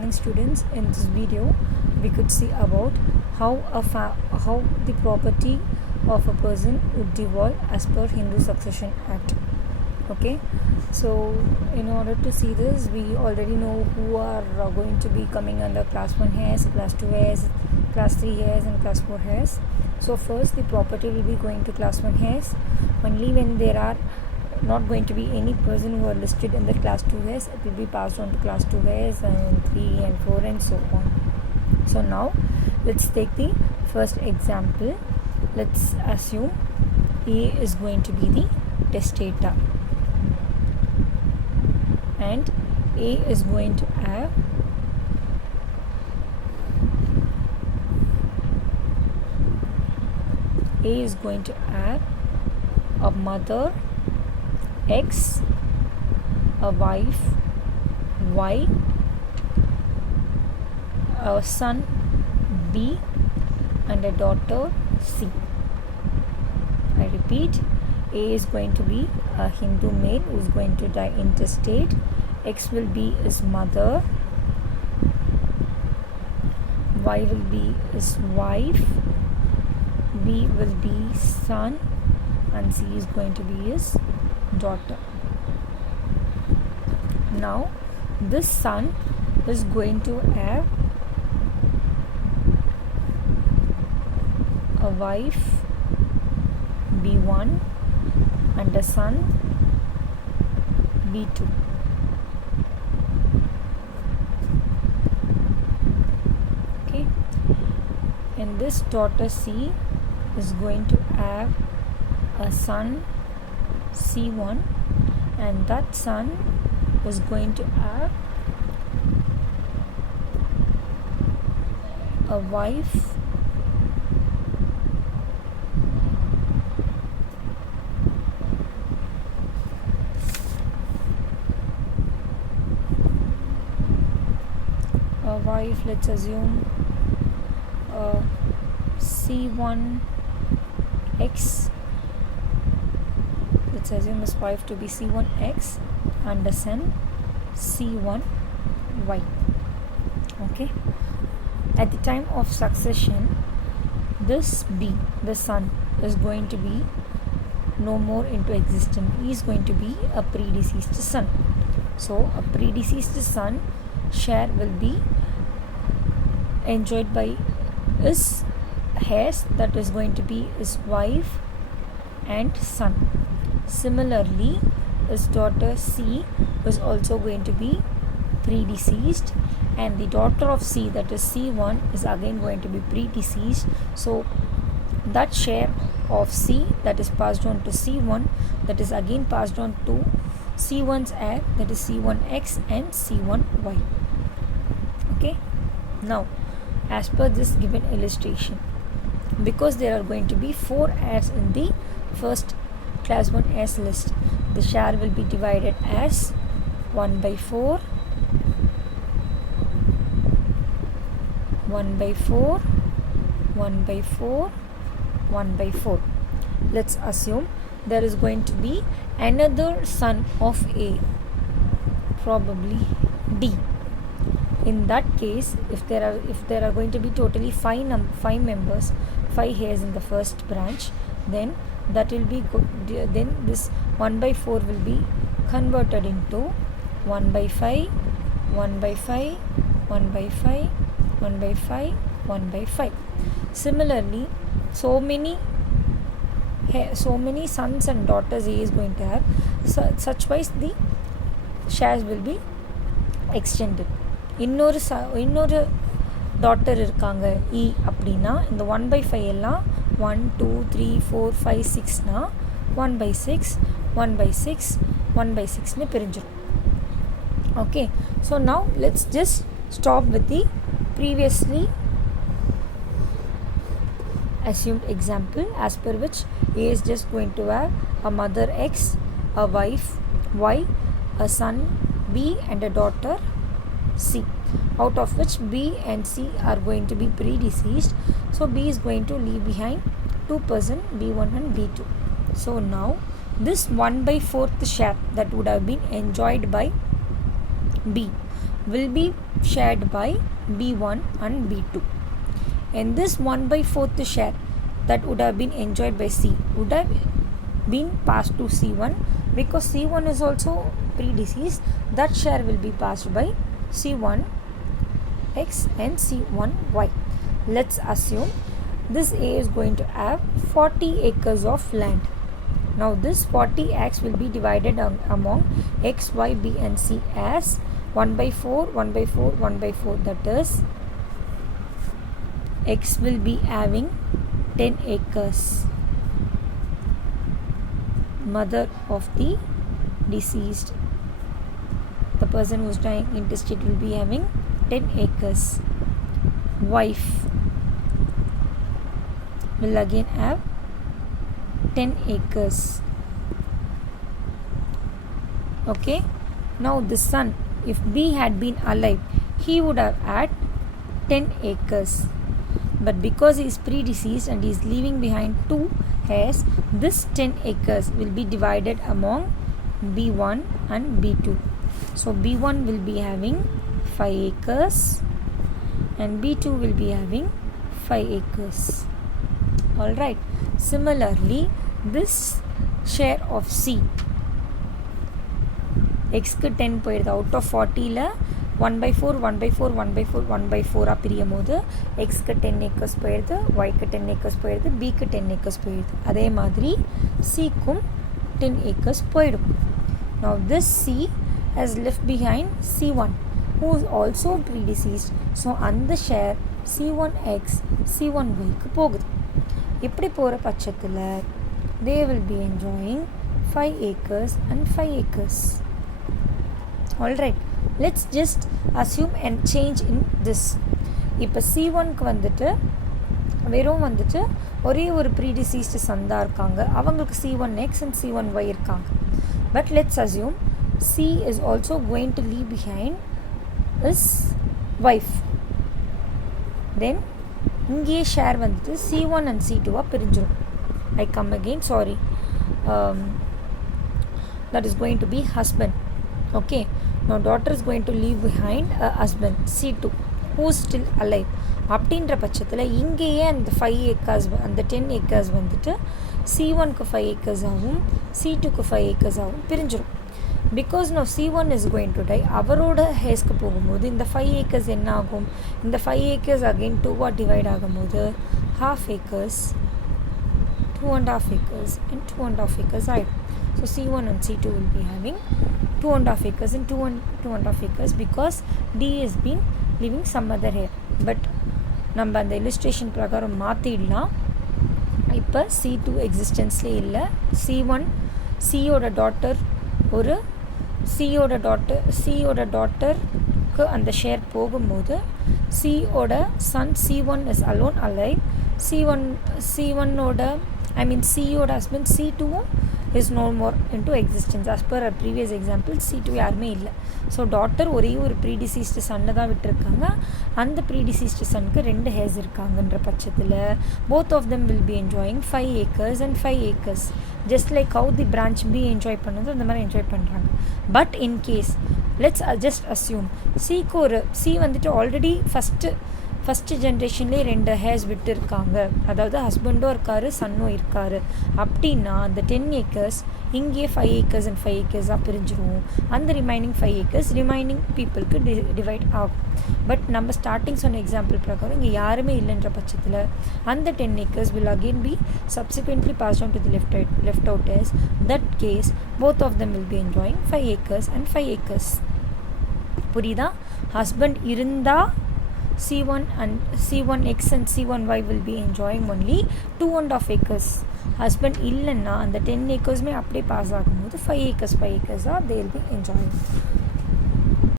morning students. In this video we could see about how the property of a person would devolve as per Hindu Succession Act. Okay, so in order to see this, we already know who are going to be coming under class 1 heirs, class 2 heirs, class 3 heirs and class 4 heirs. So first the property will be going to class 1 heirs only when there are not going to be any person who are listed in the class 2 heirs. It will be passed on to class 2 heirs and 3 and 4 and so on. So now let's take the first example. Let's assume A is going to be the testator and A is going to have a mother X, a wife Y, a son B and a daughter C. I repeat, A is going to be a Hindu male who is going to die intestate. X will be his mother, Y will be his wife, B will be son and C is going to be his daughter. Now this son is going to have a wife B1 and a son B2. Okay, and this daughter C is going to have a son C1 and that son is going to have a wife let's assume C1X. Let's assume his wife to be C1X and the son C1Y. Okay, at the time of succession, this B, the son, is going to be no more into existence. He is going to be a predeceased son. So a predeceased son share will be enjoyed by his heirs, that is going to be his wife and son. Similarly, his daughter C is also going to be predeceased and the daughter of C, that is C1, is again going to be predeceased. So that share of C that is passed on to C1, that is again passed on to C1's heir, that is C1X and C1Y. Okay, now as per this given illustration, because there are going to be 4 heirs in the first class 1 heirs list, the share will be divided as 1/4, 1/4, 1/4, 1/4. Let's assume there is going to be another son of A, probably D. In that case, if there are going to be totally 5 members, 5 heirs in the first branch, then that will be then this 1/4 will be converted into 1/5, 1/5, 1/5, 1/5, 1/5. Similarly, so many sons and daughters A is going to have, such wise the shares will be extended. இன்னொரு daughter இருக்காங்க இ அப்படின்னா இந்த 1/5 எல்லாம் 1 2 3 4 5 6னா 1/6 1/6 1/6ன்னு பிரிஞ்சிடும். Okay, so now let's just stop with the previously assumed example, as per which A is just going to have a mother X, a wife Y, a son B and a daughter C, out of which B and C are going to be predeceased. So B is going to leave behind 2 persons, B1 and B2. So now this 1/4 share that would have been enjoyed by B will be shared by B1 and B2. And this 1/4 share that would have been enjoyed by C would have been passed to C1 because C1 is also predeceased. That share will be passed by C1x and C1y. Let's assume this A is going to have 40 acres of land. Now this 40 acres will be divided among x, y, b and c as 1/4, 1/4, 1/4. That is, x will be having 10 acres. Mother of the deceased, the person who is dying intestate, will be having 10 acres. Wife will again have 10 acres. Okay, now the son, if B had been alive, he would have had 10 acres. But because he is predeceased and he is leaving behind 2 heirs, this 10 acres will be divided among B1 and B2. So B1 will be having 5 acres and B2 will be having 5 acres. Alright, similarly this share of C, x க்கு 10 போயிடுது. Out of 40ல் 1/4, 1/4, 1/4, 1/4 பிரியும் போது எக்ஸ்க்கு 10 acres போயிடுது, ஒய்க்கு 10 acres போயிடுது, பிக்கு 10 acres போயிடுது. அதே மாதிரி சிக்கும் 10 acres போயிடும். Now this C has left behind C1 who is also predeceased. So அந்த ஷேர் C1x C1yக்கு போகுது. இப்படி போகிற பட்சத்தில் they will be enjoying 5 acres and 5 acres. Alright, let's just assume and change in this. இப்போ C1க்கு வந்துட்டு வெறும் வந்துட்டு ஒரே ஒரு predeceased son தான் இருக்காங்க. அவங்களுக்கு C1x and C1y இருக்காங்க. But let's assume C is also going to leave behind his wife. Then இங்கேயே ஷேர் வந்துட்டு C1 and C2 பிரிஞ்சிடும். I come again, sorry. That is going to be husband. Okay, now daughter is going to leave behind a husband C2 who is still alive. அப்படின்ற பட்சத்தில் இங்கேயே அந்த 5 acres அந்த 10 acres வந்துட்டு C1க்கு 5 acres ஆகும், C2க்கு 5 acres ஆகும் பிரிஞ்சிடும். Because now C1 is going to die, அவரோட ஹேஸ்க்கு போகும்போது இந்த 5 acres என்ன ஆகும், இந்த 5 acres again 2 டிவைட் ஆகும்போது half acres, 2.5 acres and 2.5 acres ஆகிடும். So C1 and C2 will be having 2.5 acres and 2.5 acres because D has been leaving some other hair. But நம்ம அந்த illustration பிரகாரம் மாற்றிடலாம். இப்போ C2 எக்ஸிஸ்டன்ஸ்லே இல்லை. C1 சியோட டாட்டர் ஒரு சியோட டாட்டருக்கு அந்த ஷேர் போகும்போது சியோட son C1 is alone alive. சியோட husband C2 is no more into existence. As per our previous example, C2 யாருமே இல்லை. ஸோ டாட்டர் ஒரே ஒரு ப்ரீடிசீஸ்டு சன்னை தான் விட்டுருக்காங்க. அந்த ப்ரீடிசீஸ்டு சனுக்கு 2 ஹேர்ஸ் இருக்காங்கன்ற பட்சத்தில் both of them will be enjoying 5 acres and 5 acres. Just like how the branch B enjoy பண்ணதோ அந்த மாதிரி என்ஜாய் பண்ணுறாங்க. But in case let's just assume சிக்கு ஒரு சி வந்துட்டு ஆல்ரெடி ஃபஸ்ட்டு ஜென்ரேஷன்லேயே 2 ஹேர்ஸ் விட்டு இருக்காங்க, அதாவது ஹஸ்பண்டும் இருக்கார் சன்னும் இருக்கார். அப்படின்னா அந்த 10 acres இங்கேயே 5 acres and 5 acres பிரிஞ்சிருவோம். அந்த ரிமைனிங் 5 acres ரிமைனிங் பீப்புளுக்கு டிவைட் ஆகும். பட் நம்ம ஸ்டார்டிங் சொன்ன எக்ஸாம்பிள் பிரகாரம் இங்கே யாருமே இல்லைன்ற பட்சத்தில் அந்த 10 acres will again be subsequently passed on to the left out as that case both of them will be enjoying 5 acres and 5 acres. புரியுதா? ஹஸ்பண்ட் இருந்தால் C1x and C1y will be enjoying only 2.5 acres. Husband இல்லைன்னா அந்த 10 acresமே அப்படியே pass ஆகும்போது 5 acres they will be enjoying.